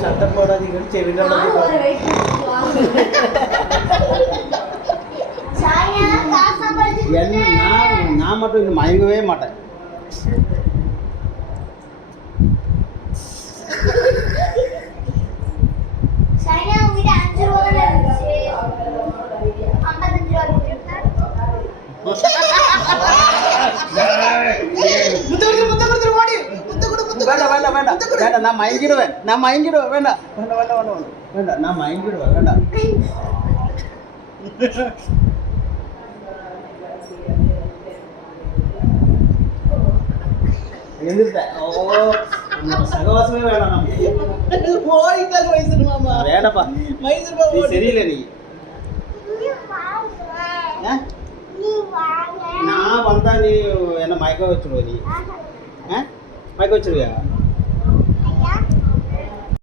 சத்தம் போடாதீங்க செவில நான் மட்டும் இன்னும் மயங்கவே மாட்டேன். வேண்டாம் வேண்டாம் வேண்டாம் வேண்டாம் நான் மயங்கிடுவேன் வேண்டாம் வேண்டாம் வேண்டாம் வேண்டாம் வேண்டாம் நான் மயங்கிடுவேன் வேண்டாம். எழுந்துட்டேன். ஓ சகவாசமே வேண்டாம் நம்ம வேண்டாப்பா சரியில்லை நீ. நான் வந்தா நீ என்ன மயக்க வச்சுடுவ நீ மயக்க வச்சிருவியா?